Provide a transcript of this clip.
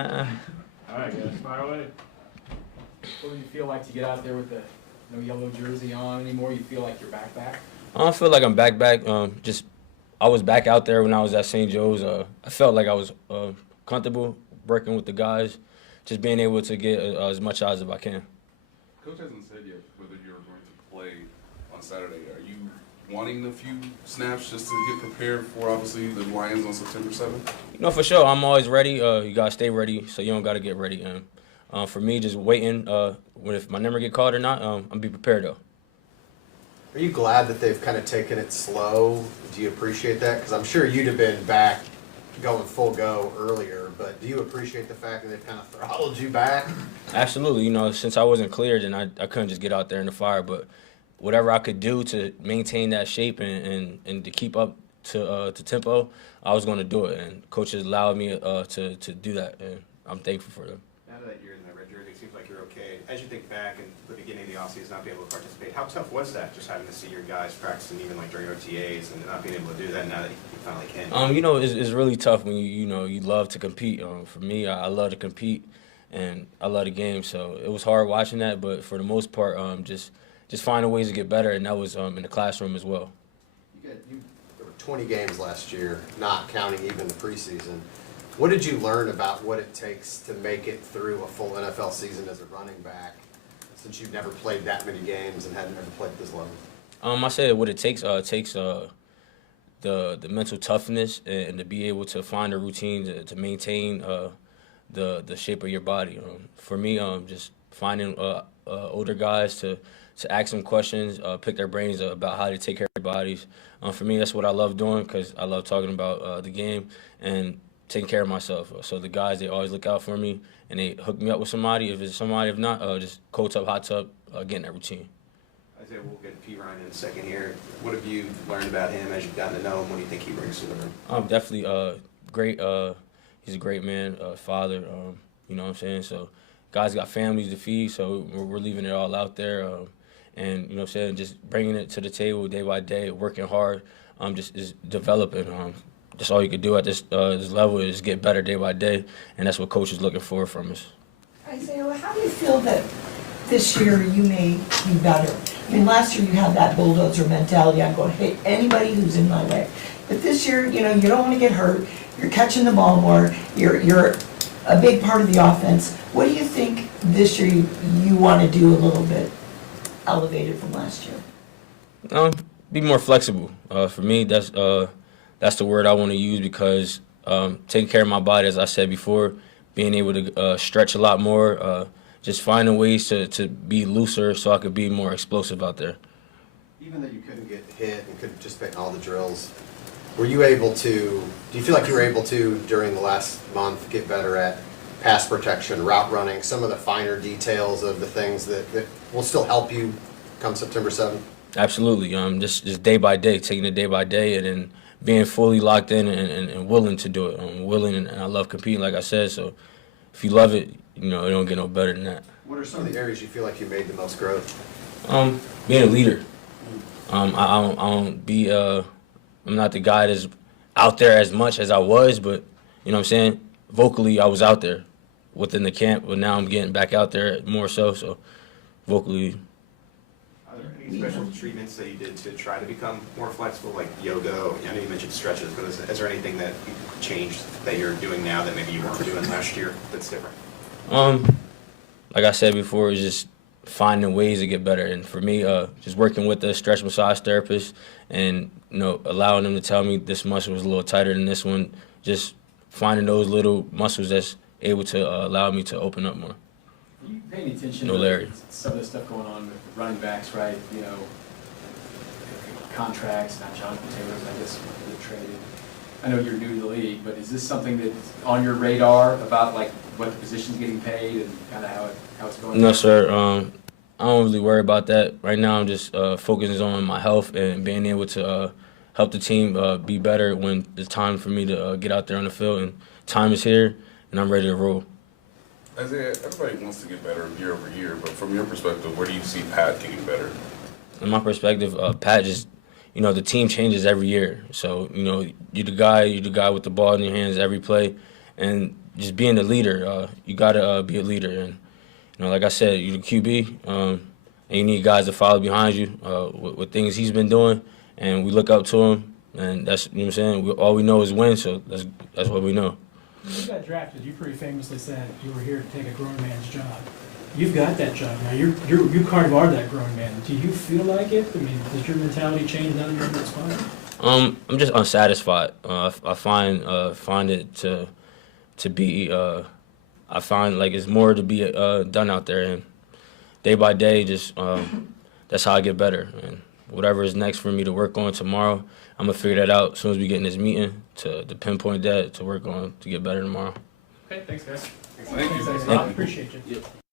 All right, guys, fire away. What do you feel like to get out there with the no yellow jersey on anymore? You feel like you're back? I don't feel like I'm back. Just I was back out there when I was at St. Joe's. I felt like I was comfortable working with the guys, just being able to get as much out as I can. Coach hasn't said yet whether you're going to play on Saturday. Are you wanting a few snaps just to get prepared for, obviously, the Lions on September 7th? You know, for sure, I'm always ready. You gotta stay ready, so you don't gotta get ready. And for me, just waiting if my number get called or not, I'll be prepared though. Are you glad that they've kind of taken it slow? Do you appreciate that? Because I'm sure you'd have been back going full go earlier, but do you appreciate the fact that they've kind of throttled you back? Absolutely. You know, since I wasn't cleared, then I couldn't just get out there in the fire. But whatever I could do to maintain that shape and to keep up to tempo, I was going to do it. And coaches allowed me to do that, and I'm thankful for them. Now that you're in the red jersey, it seems like you're okay. As you think back and the beginning of the offseason, not being able to participate, how tough was that, just having to see your guys practicing even like during OTAs and not being able to do that now that you finally can? You know, it's really tough when you love to compete. For me, I love to compete, and I love the game. So it was hard watching that, but for the most part, just finding ways to get better, and that was in the classroom as well. There were 20 games last year, not counting even the preseason. What did you learn about what it takes to make it through a full NFL season as a running back, since you've never played that many games and hadn't ever played at this level? I said what it takes. It takes the mental toughness and to be able to find a routine to maintain the shape of your body. For me, just finding older guys to ask them questions, pick their brains about how to take care of their bodies. For me, that's what I love doing because I love talking about the game and taking care of myself. So the guys, they always look out for me, and they hook me up with somebody. If it's somebody, if not, just cold tub, hot tub, getting that routine. Isaiah, we'll get P. Ryan in a second here. What have you learned about him as you've gotten to know him? What do you think he brings to the room? Definitely great. He's a great man, father. You know what I'm saying? So guys got families to feed, so we're leaving it all out there. And, you know what I'm saying, just bringing it to the table day by day, working hard, just is developing. That's all you can do at this level is get better day by day, and that's what coach is looking for from us. Isaiah, how do you feel that this year you may be better? I mean, last year you had that bulldozer mentality. I'm going to hit anybody who's in my way. But this year, you know, you don't want to get hurt. You're catching the ball more. You're a big part of the offense. What do you think this year you want to do a little bit elevated from last year? Be more flexible. For me, that's the word I want to use because taking care of my body, as I said before, being able to stretch a lot more, just finding ways to be looser so I could be more explosive out there. Even though you couldn't get hit and couldn't participate in all the drills, were you able to, do you feel like you were able to, during the last month, get better at pass protection, route running, some of the finer details of the things that will still help you come September 7th? Absolutely. Just day by day, taking it day by day, and then being fully locked in and willing to do it. I'm willing, and I love competing, like I said. So if you love it, you know, it don't get no better than that. What are some of the areas you feel like you made the most growth? Being a leader. I don't be. I'm not the guy that's out there as much as I was, but you know what I'm saying. Vocally, I was out there within the camp, but now I'm getting back out there more so. So vocally. Are there any special treatments that you did to try to become more flexible, like yoga? I know you mentioned stretches, but is there anything that you changed that you're doing now that maybe you weren't doing last year that's different? Like I said before, it's just finding ways to get better. And for me, just working with the stretch massage therapist and, you know, allowing them to tell me this muscle was a little tighter than this one, just finding those little muscles that's able to allow me to open up more. Are you paying attention No, to Larry. some of the stuff going on with the running backs, right? You know, contracts, not Jonathan Taylor's, I guess, get traded. I know you're new to the league, but is this something that's on your radar about like what the position's getting paid and kind of how it's going? No, sir. I don't really worry about that. Right now, I'm just focusing on my health and being able to help the team be better when it's time for me to get out there on the field. And time is here, and I'm ready to roll. Isaiah, everybody wants to get better year over year, but from your perspective, where do you see Pat getting better? In my perspective, Pat just, you know, the team changes every year. So, you know, you're the guy with the ball in your hands every play. And just being the leader. You gotta be a leader, and like I said, you're the QB, and you need guys to follow behind you with things he's been doing, and we look up to him, and that's what I'm saying. All we know is win, so that's what we know. When you got drafted, you pretty famously said you were here to take a grown man's job. You've got that job now. You kind of are that grown man. Do you feel like it? I mean, does your mentality change now that you're in that spot? I'm just unsatisfied. I find it to be. I find like it's more to be done out there, and day by day, just that's how I get better. And whatever is next for me to work on tomorrow, I'm gonna figure that out as soon as we get in this meeting to pinpoint that to work on to get better tomorrow. Okay, thanks, guys. Thank you. Thanks, Bob. Appreciate you.